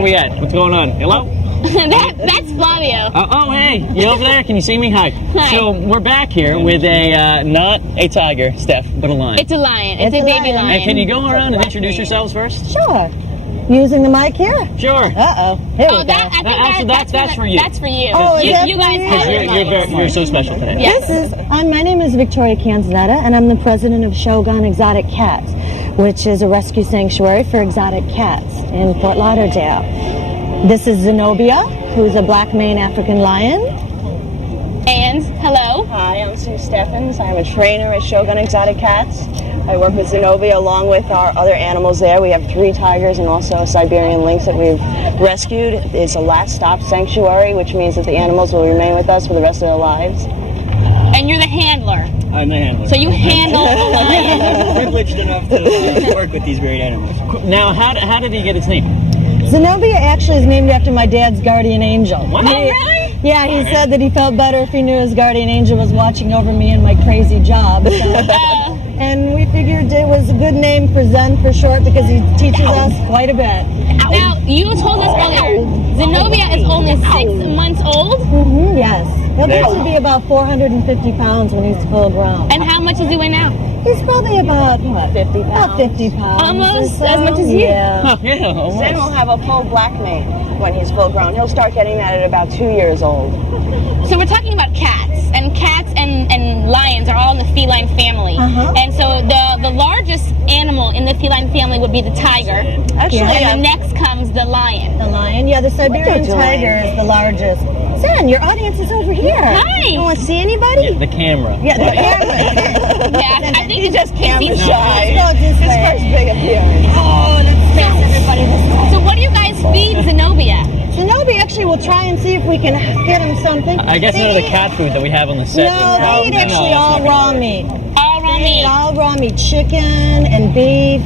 are we at? What's going on? Hello? That's Flavio. Oh, hey. You over there? Can you see me? Hi. Hi. So we're back here with a, not a tiger, Steph, but a lion. It's a lion. It's a baby lion. And can you go around and introduce yourselves first? Sure. Using the mic here? Sure. Uh-oh. Here we go. That's for you. That's for you. Oh, is that you for guys you? have your You're so special today. Yes. My name is Victoria Canzanetta, and I'm the president of Shogun Exotic Cats, which is a rescue sanctuary for exotic cats in Fort Lauderdale. This is Zenobia, who's a black mane African lion. And hello. Hi, I'm Sue Steffens. I'm a trainer at Shogun Exotic Cats. I work with Zenobia along with our other animals there. We have 3 tigers and also a Siberian lynx that we've rescued. It's a last stop sanctuary, which means that the animals will remain with us for the rest of their lives. And you're the handler. I'm the handler. So you handle the lion. I'm privileged enough to work with these great animals. Now, how did he get its name? Zenobia actually is named after my dad's guardian angel. Wow. Oh, really? Yeah, he said that he felt better if he knew his guardian angel was watching over me in my crazy job. So. And we figured it was a good name for Zen for short because he teaches us quite a bit. Now, you told us earlier, Zenobia is only 6 months old. Mm-hmm, yes. He'll get to be about 450 pounds when he's full grown. And how much is he weigh now? He's probably about, what? 50 pounds. About 50 pounds. Almost or so. as much as you. Yeah. Yeah, almost. Zen will have a full black mane when he's full grown. He'll start getting that at about 2 years old. So we're talking about cats, and lions are all in the feline family. And so the largest animal in the feline family would be the tiger. Actually, and the next comes the lion. The lion. Yeah, the Siberian doing? tiger is the largest. Zen, your audience is over here. Hi. You want to see anybody? Yeah, the camera. Yeah, the camera. Yeah, I think he's just camera Let's shy. go this His way. first big appearance. Oh, let's face everybody this way. So what do you guys feed Zenobia? Zenobia actually will try and see if we can get him something. I guess none of the cat food that we have on the set. No, they eat actually all raw meat. All raw They meat. eat all raw meat, chicken and beef.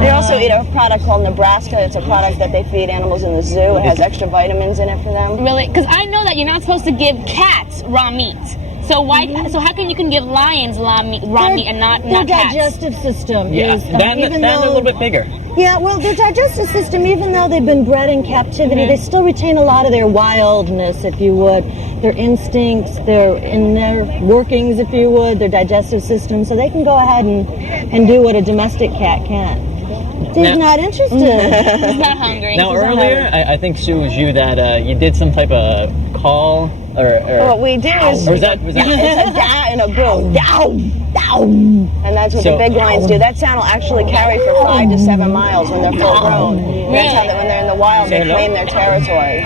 They also eat a product called Nebraska. It's a product that they feed animals in the zoo. It has extra vitamins in it for them. Really? Because I know that you're not supposed to give cats raw meat. So why? So how come you can give lions raw meat and not Their cats? digestive system Yeah, is they're a little bit bigger. Yeah, well, their digestive system, even though they've been bred in captivity, they still retain a lot of their wildness, if you would, their instincts, their inner workings, if you would, their digestive system, so they can go ahead and do what a domestic cat can. He's not interested. He's not hungry. Now, earlier, I think, Sue, it was you that you did some type of call or What we do is or was that it's a da and a boo. And that's what the big lions do. That sound will actually carry for 5 to 7 miles when they're full grown. That's how when they're in the wild, they claim their territory.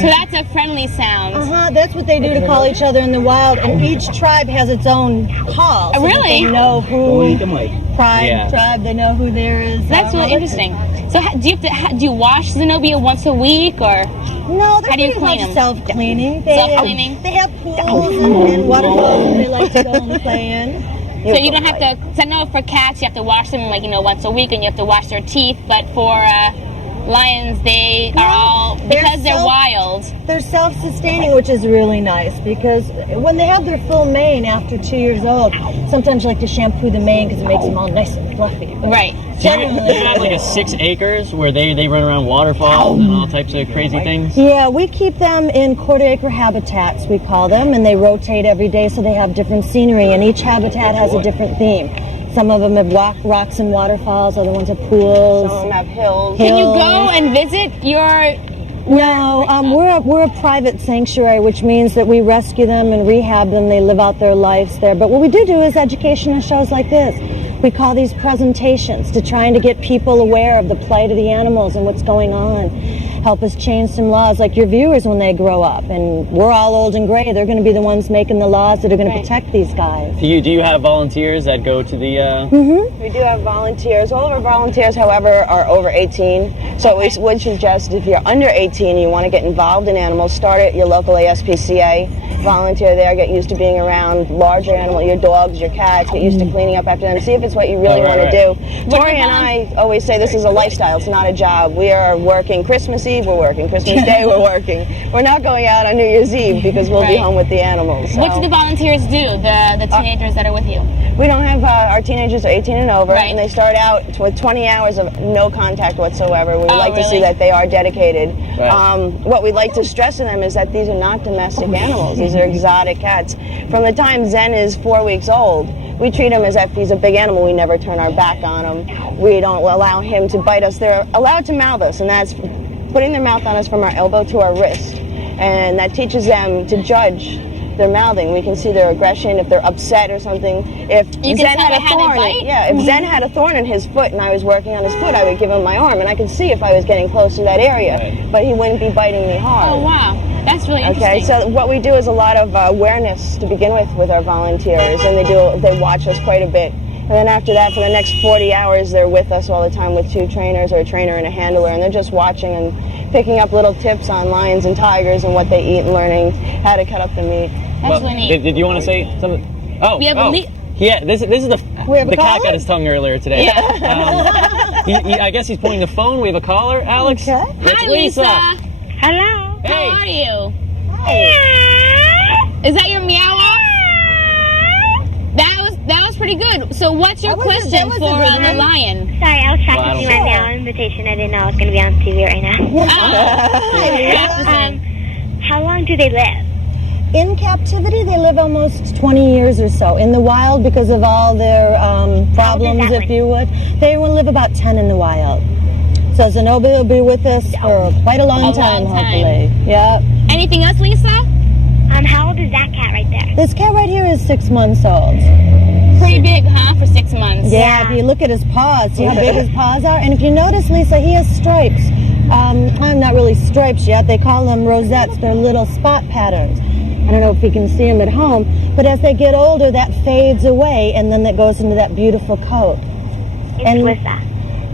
So that's a friendly sound. That's what they do to call each other in the wild, and each tribe has its own call. So that Really? they know who The mic. tribe, they know who there is. That's really interesting. So do you wash Zenobia once a week or? No, they're How do you pretty clean much them? self-cleaning. Self-cleaning? They have pools and waterfalls they like to go and play in. So you don't have to. Cause I know for cats you have to wash them once a week and you have to wash their teeth. But for lions, they are all because they're wild. They're self-sustaining, which is really nice because when they have their full mane after 2 years old, sometimes you like to shampoo the mane because it makes them all nice and fluffy. But Right. Do you have like a 6 acres where they run around waterfalls and all types of crazy things? Yeah, we keep them in quarter-acre habitats, we call them, and they rotate every day so they have different scenery, and each habitat has a different theme. Some of them have rocks and waterfalls, other ones have pools. Some of them have hills. Can you go and visit your? No, we're a private sanctuary, which means that we rescue them and rehab them. They live out their lives there. But what we do is educational shows like this. We call these presentations to trying to get people aware of the plight of the animals and what's going on. Help us change some laws, like your viewers when they grow up. And we're all old and gray. They're going to be the ones making the laws that are going to protect these guys. Do you have volunteers that go to the? We do have volunteers. All of our volunteers, however, are over 18. So we would suggest if you're under 18 and you want to get involved in animals, start at your local ASPCA. Volunteer there, get used to being around larger animals, your dogs, your cats, get used to cleaning up after them. See if it's what you really want to do. Tori and I always say this is a lifestyle, it's not a job. We are working Christmas Eve Eve we're working, Christmas Day we're working. We're not going out on New Year's Eve because we'll be home with the animals. So. What do the volunteers do, the teenagers that are with you? We don't have, our teenagers are 18 and over, Right. and they start out with 20 hours of no contact whatsoever. We like to see that they are dedicated. Right. What we like to stress to them is that these are not domestic animals. These are exotic cats. From the time Zen is 4 weeks old, we treat him as if he's a big animal. We never turn our back on him. We don't allow him to bite us. They're allowed to mouth us, and that's putting their mouth on us from our elbow to our wrist. And that teaches them to judge their mouthing. We can see their aggression, if they're upset or something. If You Zen can tell had a by how they thorn, bite? if Zen had a thorn in his foot and I was working on his foot, I would give him my arm, and I could see if I was getting close to that area, Right. but he wouldn't be biting me hard. Oh, wow. That's really Okay, interesting. so what we do is a lot of awareness to begin with our volunteers, and they watch us quite a bit. And then after that, for the next 40 hours, they're with us all the time with 2 trainers, or a trainer and a handler, and they're just watching and picking up little tips on lions and tigers and what they eat and learning how to cut up the meat. That's really neat. Did you want to say something? Oh, We have a yeah. This is the have a cat caller? got his tongue earlier today. Yeah. I guess he's pointing the phone. We have a caller, Alex. Okay. It's Hi, Lisa. Hello. Hey. How are you? Is that your meow off? That was pretty good. So what's your That was a question good for one. the lion? Sorry, I was Well, I practicing don't- my meow invitation. I didn't know I was going to be on TV right now. Practicing. How long do they live? In captivity, they live almost 20 years or so. In the wild, because of all their problems, that if one? you would, they will live about 10 in the wild. So Zenobia will be with us for quite a long time, hopefully. Yep. Anything else, Lisa? How old is that cat right there? This cat right here is 6 months old. Pretty big, huh, for 6 months? Yeah, if you look at his paws, see how big his paws are? And if you notice, Lisa, he has stripes. Not really stripes yet. They call them rosettes. They're little spot patterns. I don't know if you can see them at home, but as they get older, that fades away, and then that goes into that beautiful coat. It's Lisa.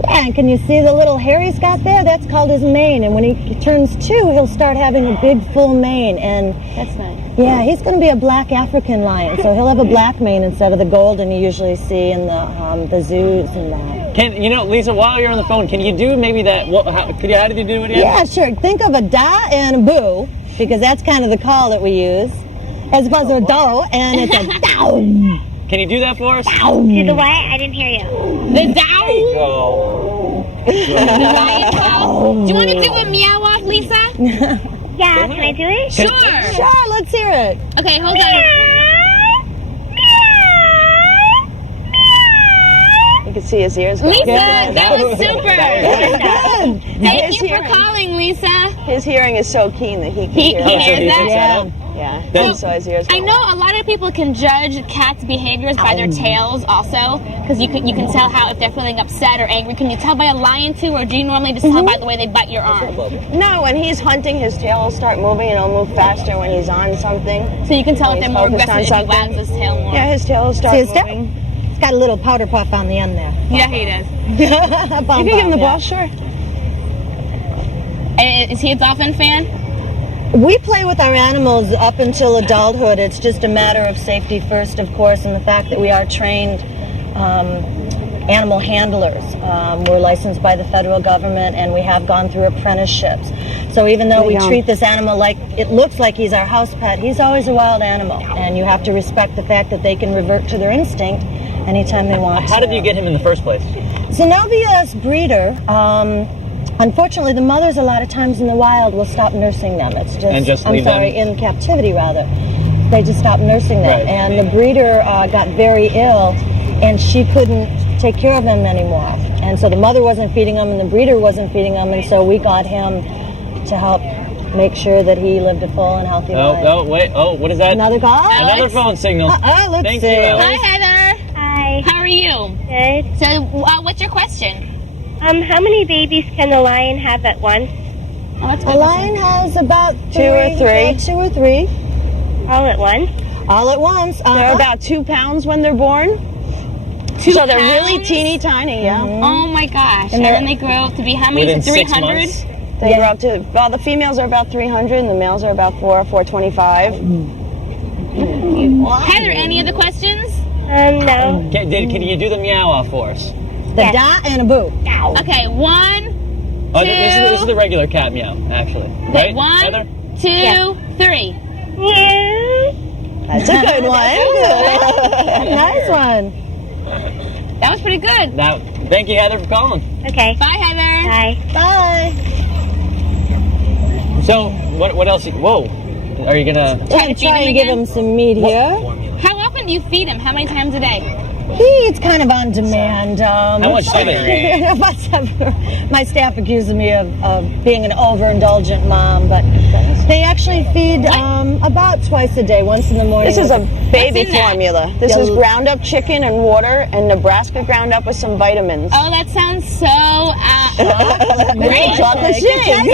Yeah, and can you see the little hair he's got there? That's called his mane. And when he turns 2, he'll start having a big full mane. And That's nice. yeah, he's going to be a black African lion, so he'll have a black mane instead of the golden you usually see in the zoos and that. Lisa, while you're on the phone, can you do maybe that? How did you do it again? Yeah, sure. Think of a da and a boo, because that's kind of the call that we use, as opposed to a do, and it's a dow. Can you do that for us? Do the what? I didn't hear you. The dow? Oh. The lion call? Do you want to do a meow off, Lisa? Yeah, can I do it? Sure. Sure, let's hear it. Okay, hold on. You can see his ears going. Lisa, that was super. Good. Thank you for calling, Lisa. His hearing is so keen that he can He hear. hears so he that? picks that up? Yeah, Then- and so his ears go. I know a lot of people can judge cats' behaviors by their tails also, because you can tell how if they're feeling upset or angry. Can you tell by a lion too, or do you normally just tell by the way they bite your arm? No, when he's hunting, his tail will start moving, and it'll move faster when he's on something. So you can tell if He's they're more focused on aggressive if he something. wags his tail more. Yeah, his tail will start See his tail? moving. It's got a little powder puff on the end there. Yeah, he does. You can give him the ball, sure. Is he a dolphin fan? We play with our animals up until adulthood. It's just a matter of safety first, of course, and the fact that we are trained animal handlers. We're licensed by the federal government, and we have gone through apprenticeships. So even though we treat this animal like it looks like he's our house pet, he's always a wild animal, and you have to respect the fact that they can revert to their instinct anytime they want to. How did you get him in the first place? Zenobia's breeder, unfortunately, the mothers a lot of times in the wild will stop nursing them. It's just, leave them? in captivity rather. They just stop nursing them. Right. And the breeder got very ill, and she couldn't take care of them anymore. And so the mother wasn't feeding them, and the breeder wasn't feeding them, and so we got him to help make sure that he lived a full and healthy life. Wait. Oh, what is that? Another call? Another phone signal. Let's Thank see. you, Hi, Alex. Heather. Hi. How are you? Good. So, what's your question? How many babies can a lion have at once? Oh, that's A good. lion has about 2 or 3. 2 or 3. All at once? All at once. They're about 2 pounds when they're born. 2 So they're really pounds? teeny tiny, yeah. Oh my gosh. And then they grow to be how many? Within Is it 6 300? months? They grow up to, well, the females are about 300 and the males are about 425. Heather, any other questions? No. Can you do the meow off for us? The da and a boo. Okay, 1, Oh, this is the regular cat meow, actually. Wait, Right? 1, Heather? 2, 3. Yeah. That's a good one. Nice one. That was pretty good. Thank you, Heather, for calling. Okay. Bye, Heather. Bye. Bye. So, what else? Whoa. Are you gonna... I'm trying to give him some meat here. How often do you feed him? How many times a day? He eats kind of on demand. How much do they eat? My staff accuses me of being an overindulgent mom, but they actually feed about twice a day, once in the morning. This is a baby What's in that? formula. This is ground up chicken and water and Nebraska ground up with some vitamins. Oh, that sounds so Great chocolate shake. Yeah, no,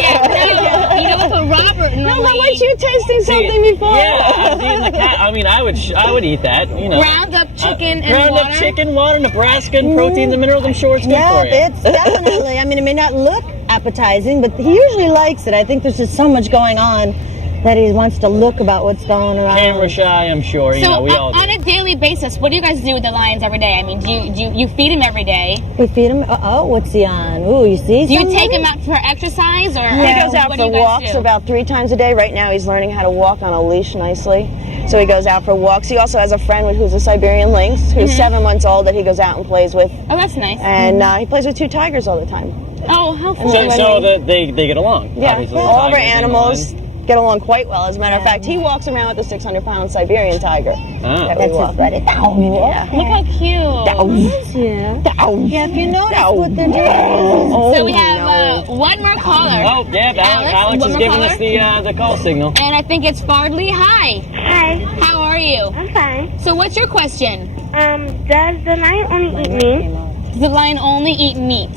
you know what, Robert No, normally but weren't you tasting something before? Yeah, I've eaten the cat. I mean, I would eat that, you know. ground up chicken and Ground water. up chicken, water, Nebraska, and proteins and minerals, I'm sure it's good Yeah, for you. it's definitely. I mean, it may not look appetizing, but he usually likes it. I think there's just so much going on that he wants to look about what's going around. Camera shy, I'm sure. You So know, we all do. on a daily basis, what do you guys do with the lions every day? I mean, do you feed him every day? We feed him. What's he on? Ooh, you see? Do you something? take him out for exercise, or He goes out what do for you guys walks do? about 3 times a day. Right now he's learning how to walk on a leash nicely. So he goes out for walks. He also has a friend who's a Siberian lynx who's 7 months old that he goes out and plays with. Oh, that's nice. And he plays with 2 tigers all the time. Oh, how cool. So they get along. Yeah, obviously. all of our Tigers and animals lions. get along quite well. As a matter of fact, he walks around with a 600-pound Siberian tiger. Ah. That we walk. buddy. Look how cute. Yeah, if you notice what they're doing. So we have one more caller. Oh, yeah, Alex one is more giving caller? us the call signal. And I think it's Fardley. Hi. Hi. How are you? I'm fine. So what's your question? Does the lion only eat meat? Does the lion only eat meat?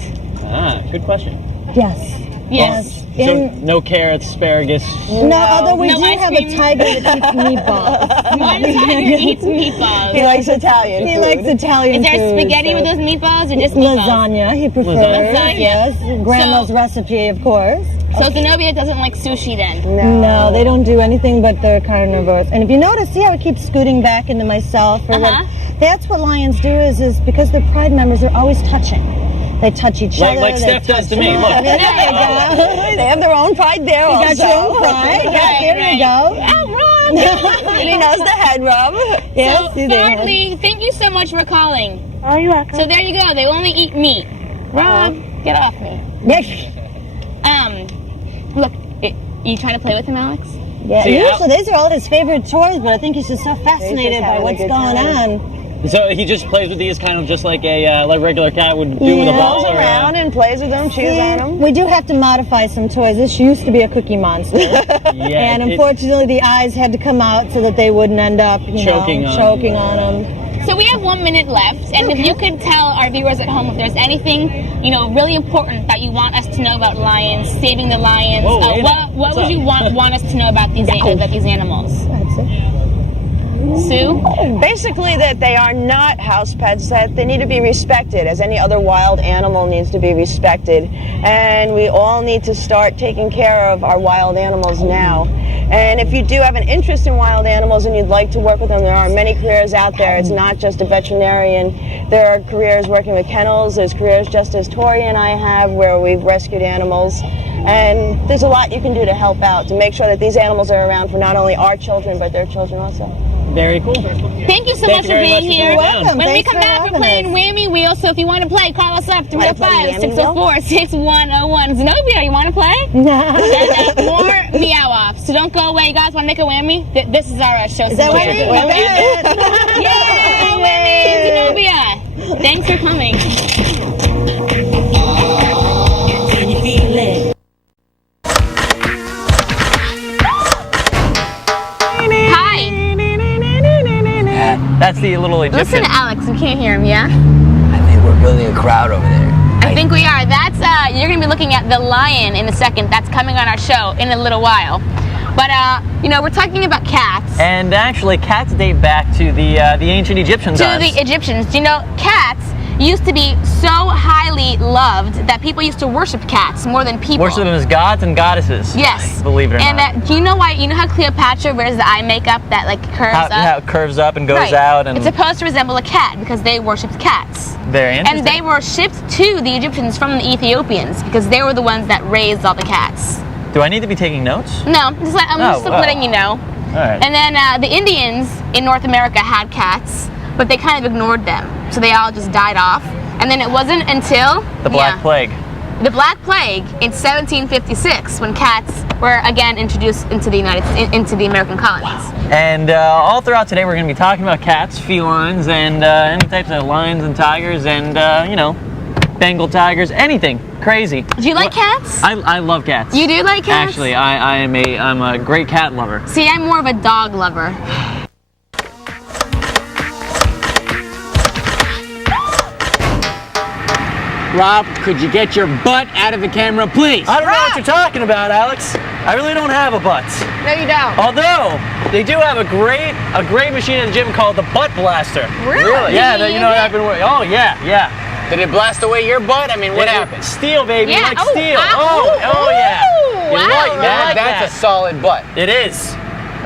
Ah, good question. Yes. Yes. So no carrots, asparagus. No, although we No do ice have cream. a tiger that eats meatballs. One tiger eats meatballs. He likes Italian He food. likes Italian Is there food. spaghetti with those meatballs or just meatballs? Lasagna, he prefers. Lasagna. Yes, grandma's So- recipe, of course. So Zenobia doesn't like sushi then? No, they don't do anything but they're carnivores. And if you notice, see how I keep scooting back into myself? That's what lions do is because they're pride members, they're always touching. They touch each other. Like they Steph does to me. touch- Look. There you go. They have their own pride there You also. got your own pride. Yeah, there you go. And he knows the head rub. Yes, So, see there. Fardley, thank you so much for calling. Oh, you're welcome. So there you go. They only eat meat. Rob, get off me. Look, you trying to play with him, Alex? Yeah, See, usually these are all his favorite toys, but I think he's just so fascinated by having a what's good going time. on. So he just plays with these kind of just like a regular cat would do with a ball. Goes Or, around and plays with them, chews on them. We do have to modify some toys. This used to be a cookie monster. yeah, And unfortunately, the eyes had to come out so that they wouldn't end up, Choking on choking them. on them. So we have 1 minute left, and if you could tell our viewers at home if there's anything, really important that you want us to know about lions, saving the lions, Whoa, wait a minute. what What's would up? you want us to know about these animals? That's it. Sue? Basically that they are not house pets, that they need to be respected as any other wild animal needs to be respected. And we all need to start taking care of our wild animals now. And if you do have an interest in wild animals and you'd like to work with them, there are many careers out there. It's not just a veterinarian. There are careers working with kennels. There's careers just as Tori and I have where we've rescued animals. And there's a lot you can do to help out to make sure that these animals are around for not only our children, but their children also. Very cool. Thank you so Thank much you for very being much for here. coming down. Welcome. When we Thanks come for back, we're having playing us. Whammy Wheel, so if you want to play, call us up, Wanna play Whammy Wheel? 305-604-6101. Zenobia, you want to play? And more meow off. So don't go away. You guys want to make a whammy? This is our show. Is that signature. Whammy? Yay! Whammy! Zenobia! Thanks for coming. Hi. That's the little Egyptian. Listen to Alex. We can't hear him, yeah? I think we're building a crowd over there. I think we are. That's you're gonna be looking at the lion in a second. That's coming on our show in a little while. But we're talking about cats. And actually, cats date back to the ancient Egyptian To times. the Egyptians. Cats used to be so highly loved that people used to worship cats more than people. Worship them as gods and goddesses. Yes. Believe it or not. And do you know why? You know how Cleopatra wears the eye makeup that curves up? How it curves up and goes Right. out, and It's supposed to resemble a cat because they worshipped cats. Very interesting. And they were shipped to the Egyptians from the Ethiopians because they were the ones that raised all the cats. Do I need to be taking notes? No, I'm just letting you know. All right. And then the Indians in North America had cats, but they kind of ignored them. So they all just died off. And then it wasn't until... The Black Plague. The Black Plague in 1756 when cats were again introduced into the American colonies. And all throughout today we're going to be talking about cats, felines, and any types of lions and tigers and, you know, Bengal tigers, anything crazy. Do you like cats? I love cats. You do like cats? Actually, I'm a great cat lover. See, I'm more of a dog lover. Rob, could you get your butt out of the camera, please? I don't know what you're talking about, Alex. I really don't have a butt. No, you don't. Although they do have a great machine in the gym called the Butt Blaster. Really? Yeah, Did you you use know it? I've been working. Oh yeah. Did it blast away your butt? I mean, what happened? Steel, baby. Yeah. Like Oh, steel. wow. Oh yeah. Ooh, You wow, like that? That's a solid butt. It is.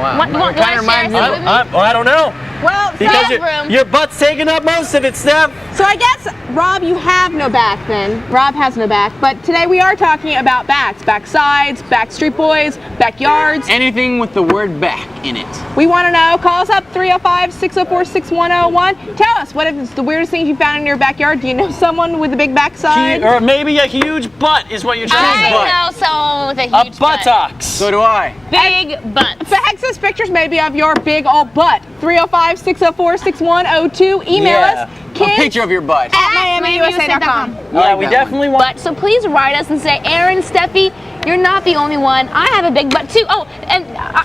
Wow. What, you want to share something? I don't know. Well, Because room. your butt's taking up most of it, Steph. so I guess, Rob, you have no back then. Rob has no back. But today we are talking about backs. Back sides, back street boys, backyards. Anything with the word back in it. We want to know. Call us up 305-604-6101. Tell us, what is the weirdest things you found in your backyard? Do you know someone with a big backside? Or maybe a huge butt is what you're trying to I know someone with a A huge butt. buttocks. So do I. Big butt. Fax us pictures maybe of your big old butt. 305-604-6102. Email Yeah. us. A Kids picture of your butt. at MiamiUSA.com. Yeah, we definitely want. But so please write us and say, Erin, Stephie, you're not the only one. I have a big butt too. Oh, and I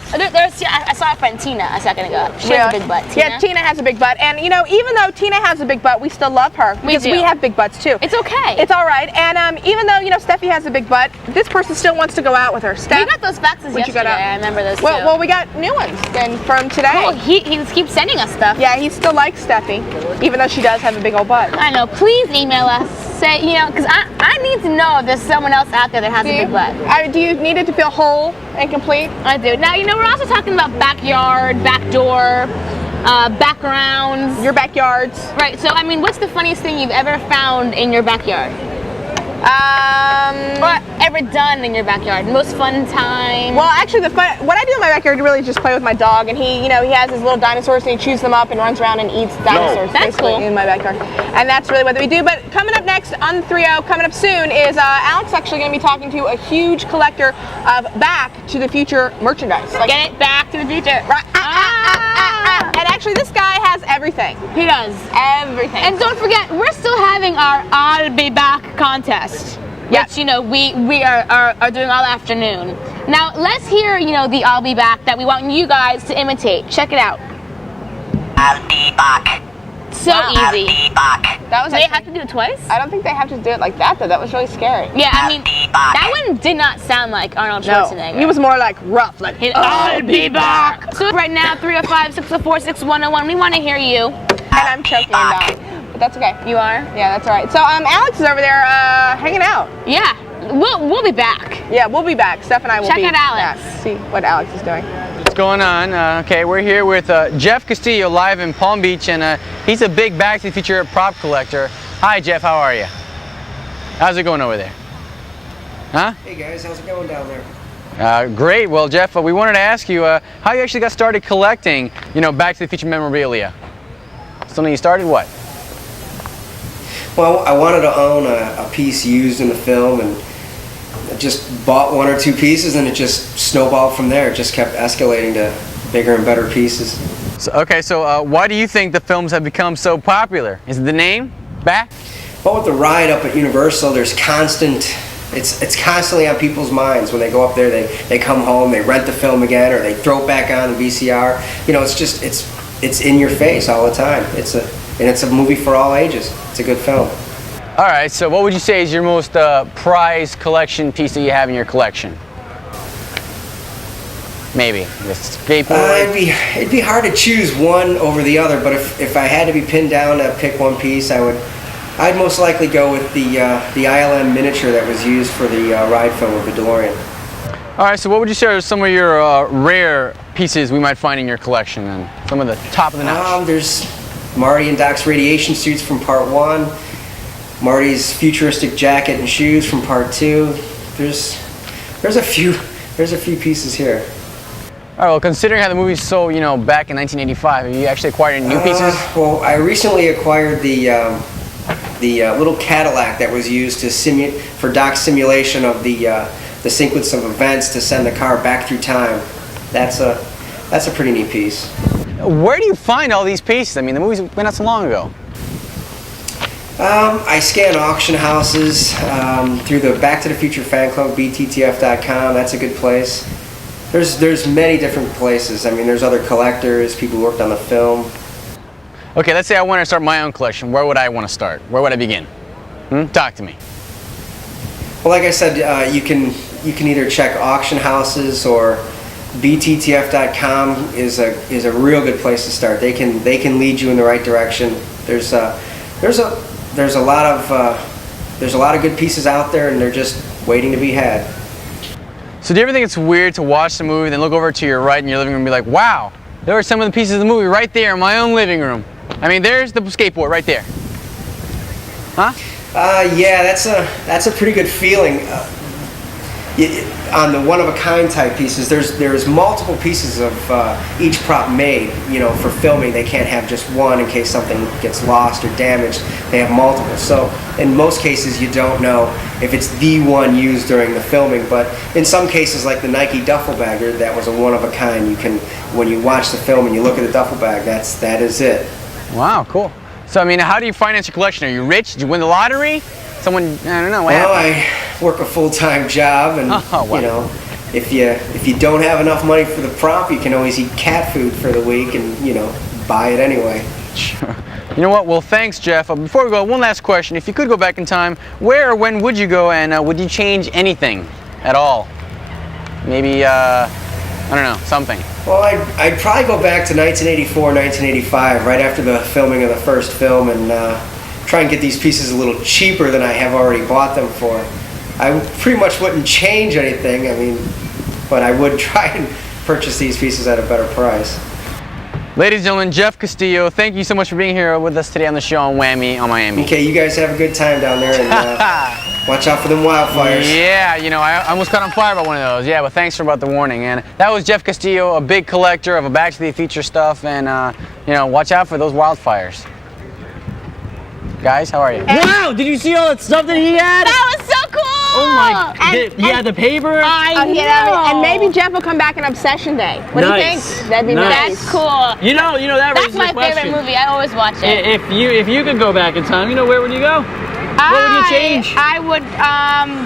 saw a friend Tina a second ago. She has a big butt. Tina? Yeah, Tina has a big butt. And you know, even though Tina has a big butt, we still love her. Because do. we have big butts too. It's okay. It's all right. And even though, you know, Stephie has a big butt, this person still wants to go out with her. we Steph, got those faxes What you got yesterday. up? I remember those too. well, we got new ones then from today. Cool. He keeps sending us stuff. Yeah, he still likes Stephie, even though she does have a big old butt. I know. Please email us. Say, you know, because I need to know if there's someone else out there that has a big butt. Do you need it to feel whole and complete? I do. Now, you know, we're also talking about backyard, back door, backgrounds. Your backyards. Right. So, I mean, what's the funniest thing you've ever found in your backyard? Or ever done in your backyard? Most fun time? Well, actually, what I do in my backyard really is just play with my dog, and he has his little dinosaurs, and he chews them up and runs around and eats dinosaurs. That's basically cool. in my backyard, and that's really what we do. But coming up next on the 3-0, coming up soon is Alex actually going to be talking to a huge collector of Back to the Future merchandise. Like, Get it back to the future. right, and actually, this guy has everything. He does. Everything. And don't forget, we're still having our I'll Be Back contest. Yeah. Which, you know, we are doing all afternoon. Now, let's hear, you know, the I'll Be Back that we want you guys to imitate. Check it out. I'll be back. So I'll easy. be back. That was Do they actually- have to do it twice? I don't think they have to do it like that, though. That was really scary. Yeah, I mean, be back. that one did not sound like Arnold No, Schwarzenegger. he was more like rough, like, I'll be back. So right now, 305-604-6101, we want to hear you. and I'm choking and dying. But that's okay. You are? Yeah, that's all right. So Alex is over there hanging out. Yeah. We'll be back. Yeah, we'll be back. Steph and I will Check be out Alex. back. See what Alex is doing. What's going on? Okay, we're here with Jeff Castillo live in Palm Beach, and he's a big Back to the Future prop collector. Hi, Jeff. How are you? How's it going over there? Huh? Hey guys, how's it going down there? Great. Well, Jeff, we wanted to ask you how you actually got started collecting, you know, Back to the Future memorabilia. Something you started what? Well, I wanted to own a piece used in the film, and I just bought one or two pieces, and it just snowballed from there. It just kept escalating to bigger and better pieces. So why do you think the films have become so popular? Is it the name, Back? But with the ride up at Universal, there's constant. It's constantly on people's minds when they go up there. They come home, they rent the film again, or they throw it back on the VCR. You know, it's in your face all the time. It's a movie for all ages. It's a good film. All right. So what would you say is your most prized collection piece that you have in your collection? Maybe the skateboard. It'd be hard to choose one over the other, but if I had to be pinned down to pick one piece, I'd most likely go with the ILM miniature that was used for the ride film of the DeLorean. All right, so what would you say are some of your rare pieces we might find in your collection, and some of the top of the notch? There's Marty and Doc's radiation suits from Part 1. Marty's futuristic jacket and shoes from part 2. There's a few pieces here. All right, well, considering how the movie sold, you know, back in 1985, have you actually acquired any new pieces? Well, I recently acquired the little Cadillac that was used to for Doc's simulation of the sequence of events to send the car back through time. That's a pretty neat piece. Where do you find all these pieces? I mean, the movie went out so long ago. I scan auction houses through the Back to the Future fan club, bttf.com. That's a good place. There's many different places. I mean, there's other collectors, people who worked on the film. Okay, let's say I want to start my own collection. Where would I want to start? Where would I begin? Talk to me. Well, like I said, you can either check auction houses, or bttf.com is a real good place to start. They can lead you in the right direction. There's a lot of good pieces out there, and they're just waiting to be had. So do you ever think it's weird to watch the movie, then look over to your right in your living room and be like, wow, there are some of the pieces of the movie right there in my own living room. I mean, there's the skateboard right there. Huh? Yeah, that's a pretty good feeling. On the one-of-a-kind type pieces, there's multiple pieces of each prop made. You know, for filming, they can't have just one in case something gets lost or damaged. They have multiple. So in most cases, you don't know if it's the one used during the filming. But in some cases, like the Nike duffel bag, that was a one-of-a-kind. You can, when you watch the film and you look at the duffel bag, that is it. Wow, cool. So I mean, how do you finance your collection? Are you rich? Did you win the lottery? Someone, I don't know. Well, I work a full-time job, and wow. You know, if you don't have enough money for the prop, you can always eat cat food for the week, and you know, buy it anyway. Sure. You know what? Well, thanks, Jeff. Before we go, one last question. If you could go back in time, where or when would you go, and would you change anything at all? Maybe, I don't know, something. Well, I'd probably go back to 1984, 1985, right after the filming of the first film, and try and get these pieces a little cheaper than I have already bought them for. I pretty much wouldn't change anything, I mean, but I would try and purchase these pieces at a better price. Ladies and gentlemen, Jeff Castillo, thank you so much for being here with us today on the show on Wami on Miami. Okay, you guys have a good time down there, and watch out for them wildfires. Yeah, you know, I almost caught on fire by one of those. Yeah, but thanks for about the warning. And that was Jeff Castillo, a big collector of Back to the Future stuff, and you know, watch out for those wildfires. Guys, how are you? Wow, did you see all that stuff that he had? That was so cool! Oh my, yeah, the paper. I know. And maybe Jeff will come back on Obsession Day. What do you think? That'd be nice. That's cool. You know that That's raises my a question. favorite movie. I always watch it. If you could go back in time, you know, where would you go? What would you change? I would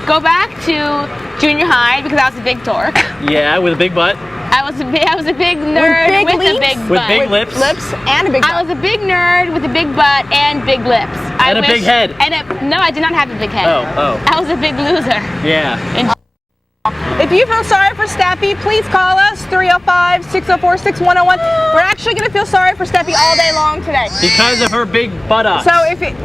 go back to junior high because I was a big dork. Yeah, with a big butt. I was a big nerd with a big butt. With big lips. Lips and a big butt. I was a big nerd with a big butt and big lips. And a big head. No, I did not have a big head. Oh. I was a big loser. Yeah. If you feel sorry for Stephie, please call us, 305-604-6101. We're actually going to feel sorry for Stephie all day long today. Because of her big buttocks. So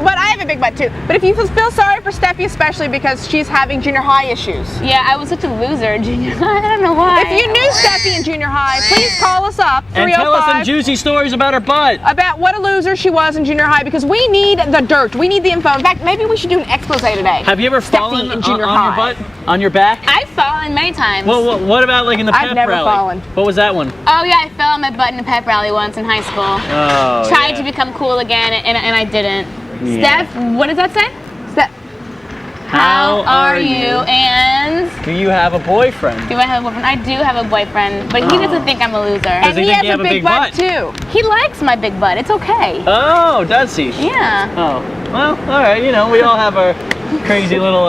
but I have a big butt too. But if you feel sorry for Stephie, especially because she's having junior high issues. Yeah, I was such a loser in junior high. I don't know why. If you knew Stephie in junior high, please call us up, 305. And tell us some juicy stories about her butt. About what a loser she was in junior high, because we need the dirt. We need the info. In fact, maybe we should do an expose today. Have you ever fallen on your butt? On your back? I've fallen many times. Well, what about like in the pep rally? I've never fallen. What was that one? Oh yeah, I fell on my butt in a pep rally once in high school. Oh, Tried to become cool again, and I didn't. Yeah. Steph, what does that say? How are you? And do you have a boyfriend? Do I have a boyfriend? I do have a boyfriend, but he doesn't think I'm a loser. Does he think you have a big butt too? He likes my big butt. It's okay. Oh, does he? Yeah. Oh, well, all right. You know, we all have our crazy little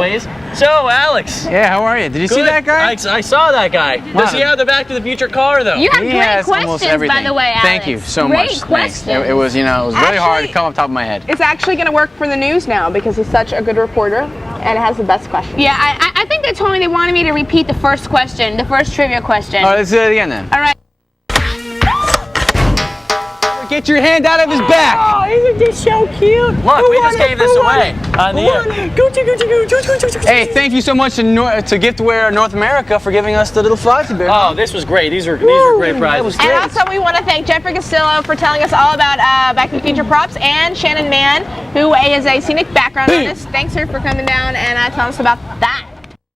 ways. So, Alex. Yeah, how are you? Did you see that guy? I saw that guy. Wow. Does he have the Back to the Future car, though? You have He great has almost questions, everything. by the way, Alex. Thank you so much. Great questions. It was, you know, it was really hard to Actually, come off the top of my head. It's actually going to work for the news now because he's such a good reporter and has the best questions. Yeah, I think they told me they wanted me to repeat the first question, the first trivia question. All right, let's do it again then. All right. get your hand out of his back. Oh, isn't this so cute? Look, we just gave this away on the air. Hey, thank you so much to Giftware North America for giving us the little Fozzie Bear. Oh, this was great. These were great prizes. And also we want to thank Jeff Castillo for telling us all about Back to the Future props, and Shannon Mann, who is a scenic background artist. Thanks her for coming down and telling us about that.